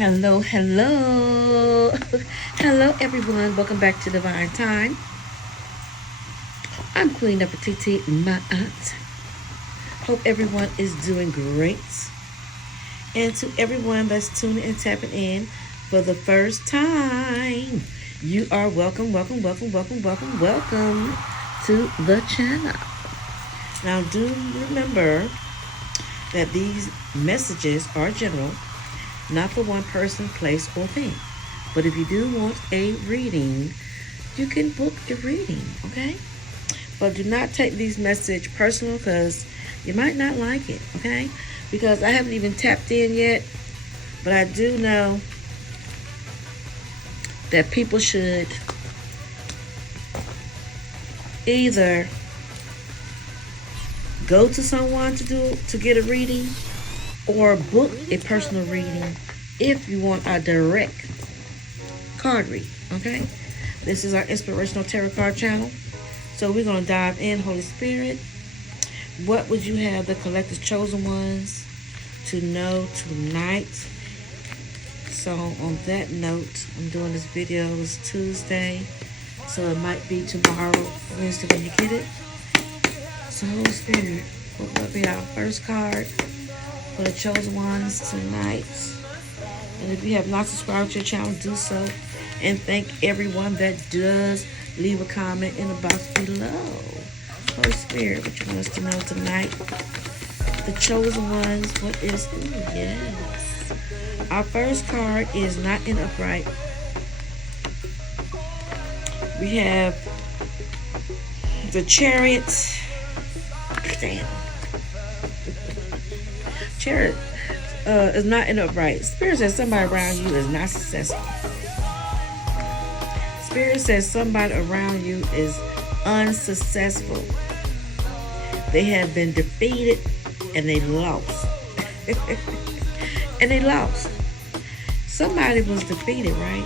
Hello, hello. Hello, everyone. Welcome back to Divine Time. I'm Queen Nefertiti, my aunt. Hope everyone is doing great. And to everyone that's tuning and tapping in for the first time, you are welcome to the channel. Now, do remember that these messages are general, not for one person, place, or thing. But if you do want a reading, you can book a reading, okay? But do not take these messages personal because you might not like it, okay? Because I haven't even tapped in yet, but I do know that people should either go to someone to get a reading or book a personal reading if you want a direct card read, okay? This is our inspirational tarot card channel. So we're going to dive in. Holy Spirit, what would you have the collective chosen ones to know tonight? So on that note, I'm doing this video. It's Tuesday, so it might be tomorrow, Wednesday when you get it. So Holy Spirit, what will be our first card for the chosen ones tonight? And if you have not subscribed to your channel, do so. And thank everyone that does leave a comment in the box below. Holy Spirit, what you want us to know tonight? The chosen ones, what is, ooh, yes. Our first card is not in upright. We have the Chariot. Damn. Chariot is not in upright. Spirit says somebody around you is not successful. Spirit says somebody around you is unsuccessful. They have been defeated and they lost. And they lost. Somebody was defeated, right?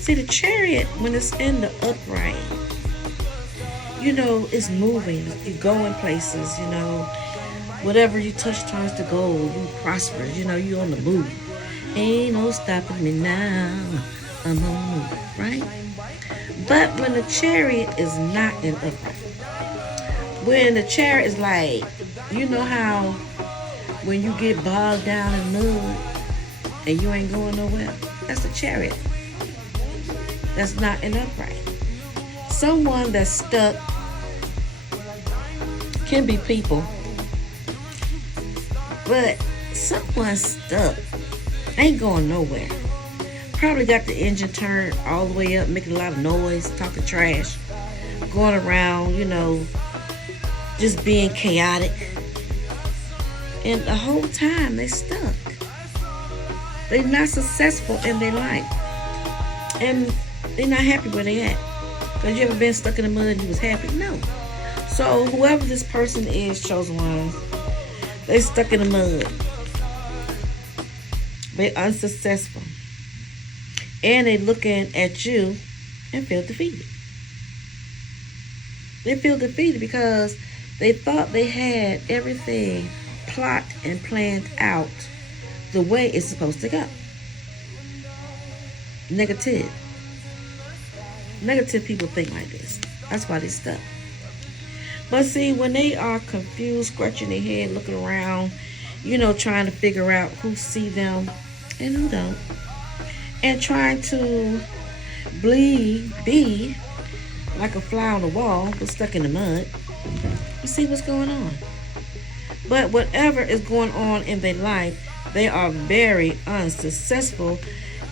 See, the Chariot, when it's in the upright, you know, it's moving. You're going places, you know. Whatever you touch turns to gold. You prosper. You know, you're on the move. Ain't no stopping me now. I'm on the move, right? But when the Chariot is not in upright, when the Chariot is like, you know how when you get bogged down in mud and you ain't going nowhere? That's the Chariot. That's not in upright. Someone that's stuck can be people, but someone stuck ain't going nowhere. Probably got the engine turned all the way up, making a lot of noise, talking trash, going around, you know, just being chaotic. And the whole time they stuck. They're not successful in their life. And they're not happy where they at. Because you ever been stuck in the mud and you was happy? No. So whoever this person is, chosen ones, they stuck in the mud. They unsuccessful. And they looking at you and feel defeated. They feel defeated because they thought they had everything plot and planned out the way it's supposed to go. Negative people think like this. That's why they stuck. But see, when they are confused, scratching their head, looking around, you know, trying to figure out who see them and who don't, and trying to be like a fly on the wall, but stuck in the mud, you see what's going on. But whatever is going on in their life, they are very unsuccessful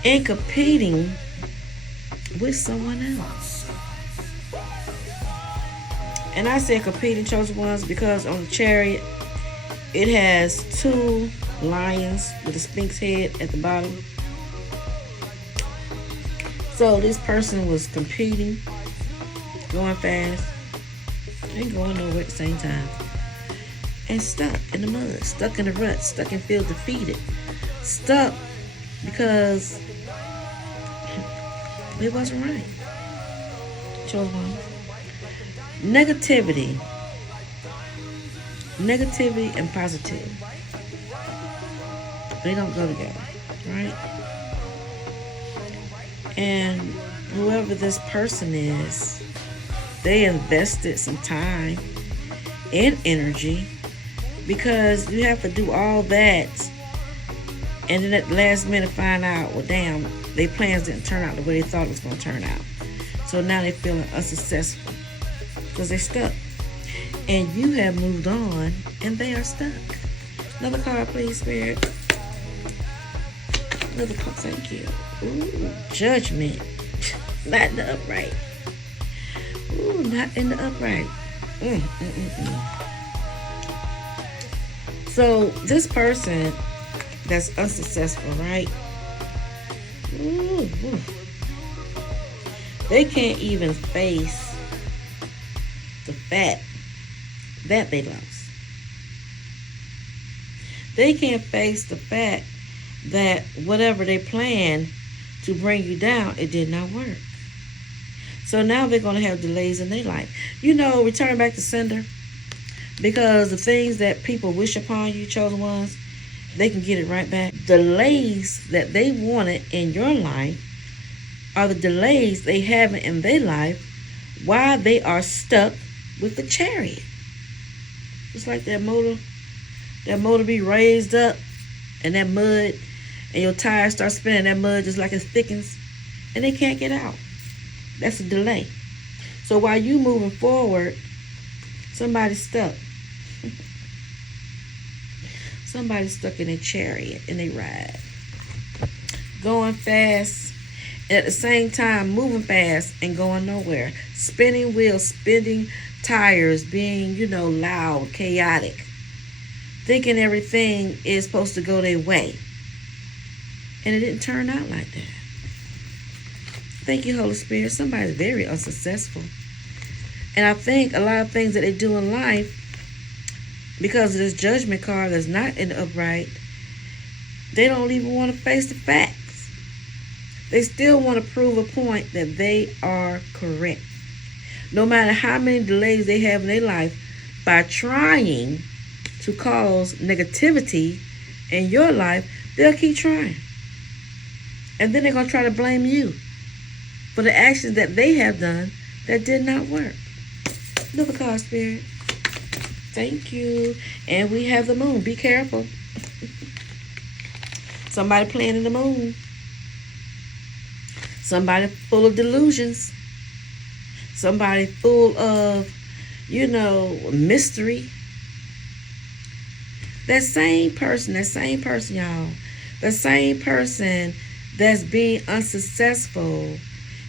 in competing with someone else. And I say competing, chosen ones, because on the Chariot, it has two lions with a sphinx head at the bottom. So this person was competing, going fast, and going nowhere at the same time. And stuck in the mud, stuck in the rut, stuck and feel defeated. Stuck because it wasn't right. Chosen one. Negativity and positive. They don't go together, right? And whoever this person is, they invested some time and energy, because you have to do all that and then at the last minute find out, well, damn, their plans didn't turn out the way they thought it was going to turn out. So now they're feeling unsuccessful because they're stuck. And you have moved on and they are stuck. Another card, please, Spirit. Another card, thank you. Ooh, Judgment. Not in the upright. Ooh, not in the upright. So this person that's unsuccessful, right? Ooh. They can't even face the fact that they lost. They can't face the fact that whatever they planned to bring you down, it did not work. So now they're going to have delays in their life. You know, return back to sender. Because the things that people wish upon you, chosen ones, they can get it right back. Delays that they wanted in your life are the delays they have in their life while they are stuck with the Chariot. It's like that motor be raised up and that mud, and your tires start spinning, that mud just like it thickens, and they can't get out. That's a delay. So while you moving forward, somebody's stuck. Somebody's stuck in a chariot and they ride. Going fast, and at the same time moving fast and going nowhere. Spinning wheels, spinning tires, being, loud, chaotic. Thinking everything is supposed to go their way. And it didn't turn out like that. Thank you, Holy Spirit. Somebody's very unsuccessful. And I think a lot of things that they do in life, because of this Judgment card that's not in the upright, they don't even want to face the facts. They still want to prove a point that they are correct. No matter how many delays they have in their life, by trying to cause negativity in your life, they'll keep trying. And then they're going to try to blame you for the actions that they have done that did not work. Another card, Spirit. Thank you. And we have the moon. Be careful. Somebody playing in the moon. Somebody full of delusions. Somebody full of, mystery. That same person, y'all. The same person that's being unsuccessful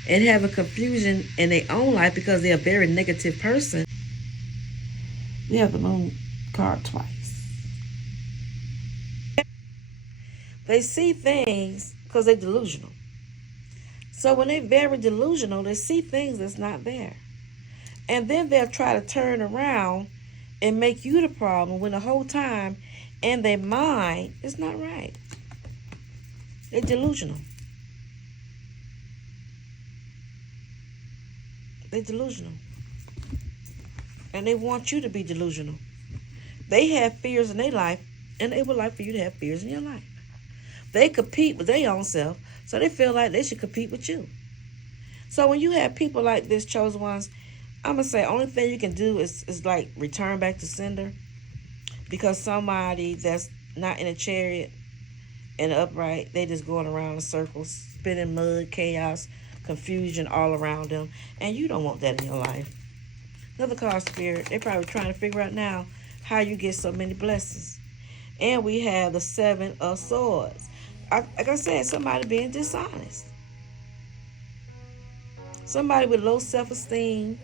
and having confusion in their own life because they're a very negative person. We have the moon card twice. They see things because they're delusional. So when they're very delusional, they see things that's not there. And then they'll try to turn around and make you the problem when the whole time in their mind it's not right. They're delusional. They're delusional. And they want you to be delusional. They have fears in their life, and they would like for you to have fears in your life. They compete with their own self, so they feel like they should compete with you. So when you have people like this, chosen ones, I'm going to say only thing you can do is like return back to sender. Because somebody that's not in a chariot and upright, they just going around in circles, spinning mud, chaos, confusion all around them. And you don't want that in your life. Another card, Spirit. They're probably trying to figure out now how you get so many blessings. And we have the 7 of Swords. Like I said, somebody being dishonest. Somebody with low self-esteem.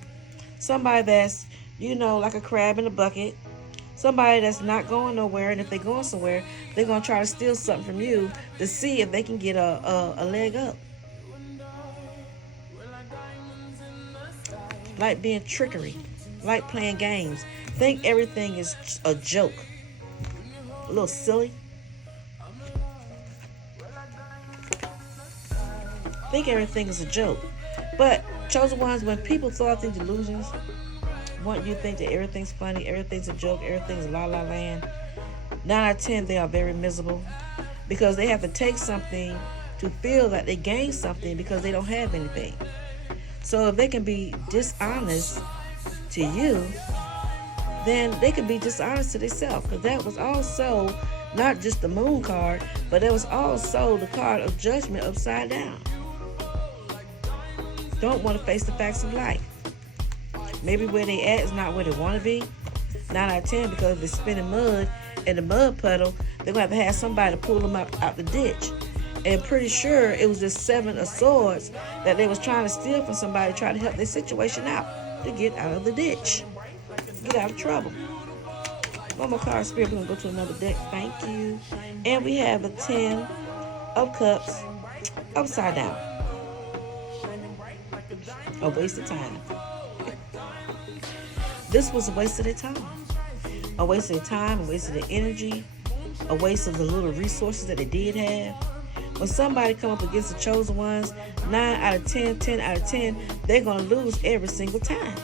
Somebody that's, like a crab in a bucket. Somebody that's not going nowhere. And if they're going somewhere, they're going to try to steal something from you to see if they can get a leg up. Like being trickery. Like playing games. Think everything is a joke. A little silly. Think everything is a joke. But, chosen ones, when people throw out these delusions, want you to think that everything's funny, everything's a joke, everything's la la land, 9 out of 10, they are very miserable. because they have to take something to feel that they gain something because they don't have anything. So if they can be dishonest to you, then they can be dishonest to themselves, because that was also not just the moon card, but it was also the card of judgment upside down. Don't want to face the facts of life. Maybe where they at is not where they want to be. 9 out of 10, because if they're spinning mud in the mud puddle, they're going to have somebody to pull them up out the ditch. And pretty sure it was this 7 of swords that they was trying to steal from somebody, trying to help their situation out to get out of the ditch, get out of trouble. One more card, Spirit. We're going to go to another deck. Thank you. And we have a 10 of Cups upside down. A waste of time. This was a waste of their time. A waste of their time, a waste of their energy, a waste of the little resources that they did have. When somebody come up against the chosen ones, 9 out of 10, 10 out of 10, they're going to lose every single time.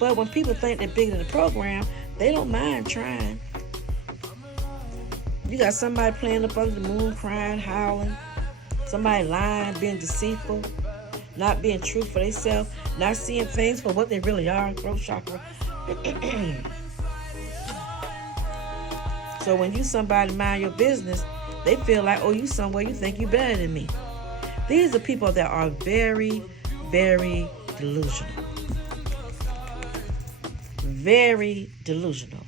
But when people think they're bigger than the program, they don't mind trying. You got somebody playing up under the moon, crying, howling. Somebody lying, being deceitful, not being true for themselves, not seeing things for what they really are, throat chakra. So when you somebody mind your business, they feel like, oh, you somewhere, you think you better than me. These are people that are very, very delusional. Very delusional.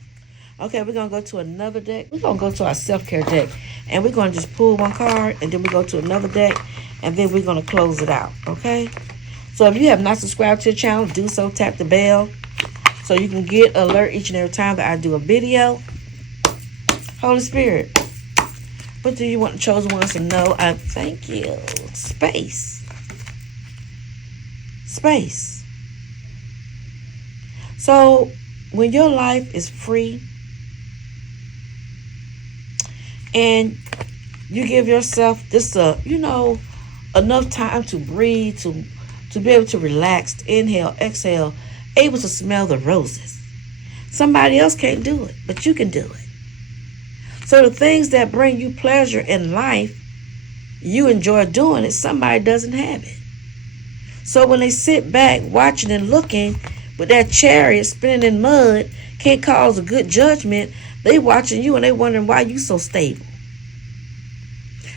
Okay, we're going to go to another deck. We're going to go to our self-care deck. And we're going to just pull one card, and then we go to another deck, and then we're going to close it out. Okay? So if you have not subscribed to the channel, do so. Tap the bell so you can get alert each and every time that I do a video. Holy Spirit, what do you want the chosen ones to know? I thank you. Space. Space. So when your life is free and you give yourself this, enough time to breathe, to be able to relax, inhale, exhale, able to smell the roses. Somebody else can't do it, but you can do it. So the things that bring you pleasure in life, you enjoy doing it, somebody doesn't have it. So when they sit back watching and looking with that chariot spinning in mud, can't cause a good judgment, they watching you and they wondering why you so stable.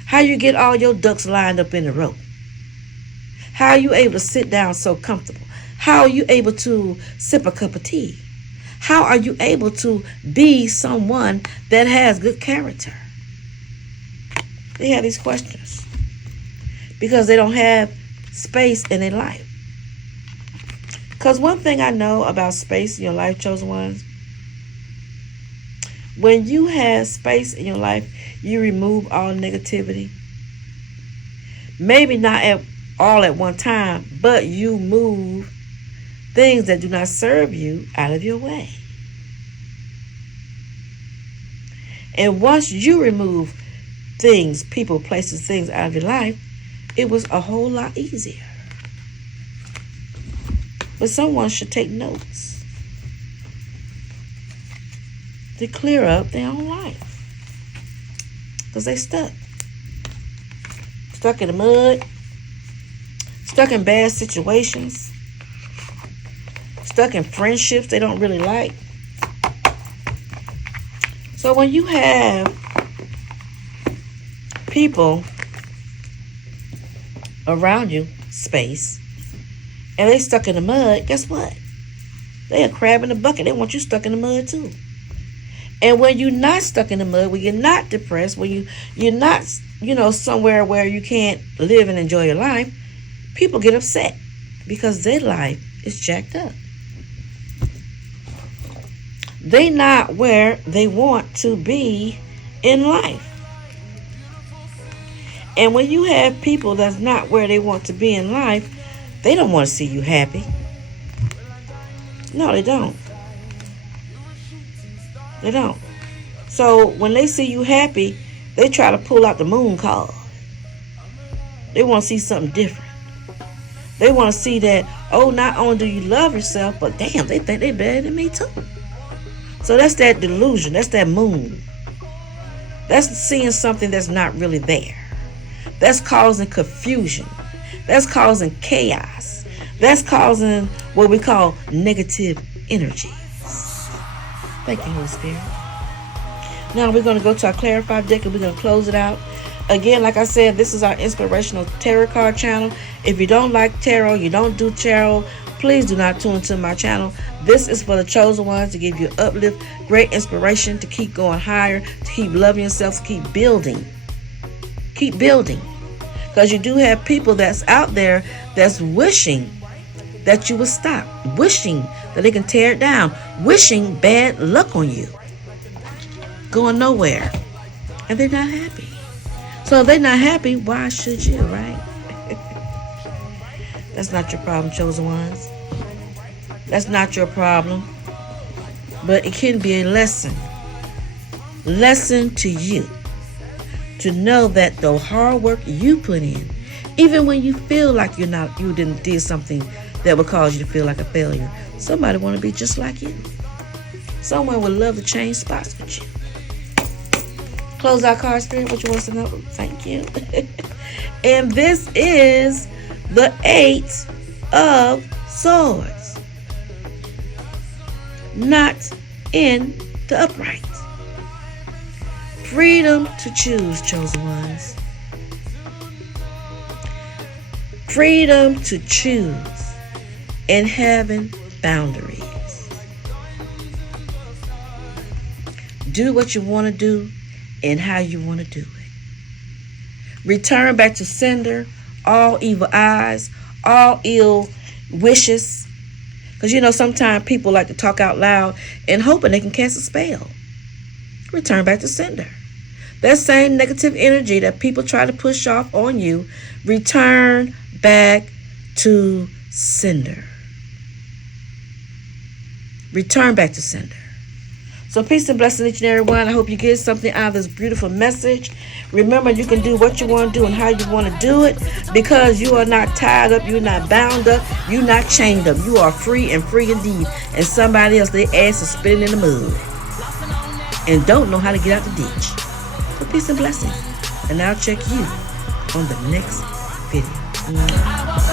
How you get all your ducks lined up in a row? How are you able to sit down so comfortable? How are you able to sip a cup of tea? How are you able to be someone that has good character? They have these questions because they don't have space in their life. Because one thing I know about space in your life, chosen ones, when you have space in your life, you remove all negativity. Maybe not all at one time, but you move things that do not serve you out of your way. And once you remove things, people, places, things out of your life, it was a whole lot easier. But someone should take notes to clear up their own life. Because they stuck. Stuck in the mud. Stuck in bad situations. Stuck in friendships they don't really like. So when you have people around you, space, and they stuck in the mud, guess what? They a crab in the bucket. They want you stuck in the mud too. And when you're not stuck in the mud, when you're not depressed, when you're not, somewhere where you can't live and enjoy your life, people get upset because their life is jacked up. They not where they want to be in life. And when you have people that's not where they want to be in life, they don't want to see you happy. No, they don't. They don't. So when they see you happy, they try to pull out the moon card. They want to see something different. They want to see that, oh, not only do you love yourself, but damn, they think they better than me too. So that's that delusion. That's that moon. That's seeing something that's not really there. That's causing confusion. That's causing chaos. That's causing what we call negative energy. Thank you, Holy Spirit. Now we're going to go to our clarified deck and we're going to close it out. Again, like I said, this is our inspirational tarot card channel. If you don't like tarot, you don't do tarot, please do not tune into my channel. This is for the chosen ones to give you uplift, great inspiration to keep going higher, to keep loving yourself, to keep building. Keep building. Because you do have people that's out there that's wishing that you would stop, wishing that they can tear it down, wishing bad luck on you, going nowhere, and they're not happy. So if they're not happy, why should you, right? That's not your problem, chosen ones. That's not your problem. But it can be a lesson. Lesson to you. To know that the hard work you put in, even when you feel like you didn't do something that would cause you to feel like a failure, somebody want to be just like you. Someone would love to change spots with you. Close our card, Spirit. What you want to know? Thank you. And this is the 8 of Swords. Not in the upright. Freedom to choose, chosen ones. Freedom to choose and having boundaries. Do what you want to do and how you want to do it. Return back to sender all evil eyes, all ill wishes. Because sometimes people like to talk out loud and hoping they can cast a spell. Return back to sender. That same negative energy that people try to push off on you, return back to sender. Return back to sender. So peace and blessings each and every one. I hope you get something out of this beautiful message. Remember, you can do what you want to do and how you want to do it, because you are not tied up, you're not bound up, you're not chained up. You are free and free indeed. And somebody else, their ass is spinning in the mud and don't know how to get out the ditch. So peace and blessings. And I'll check you on the next video.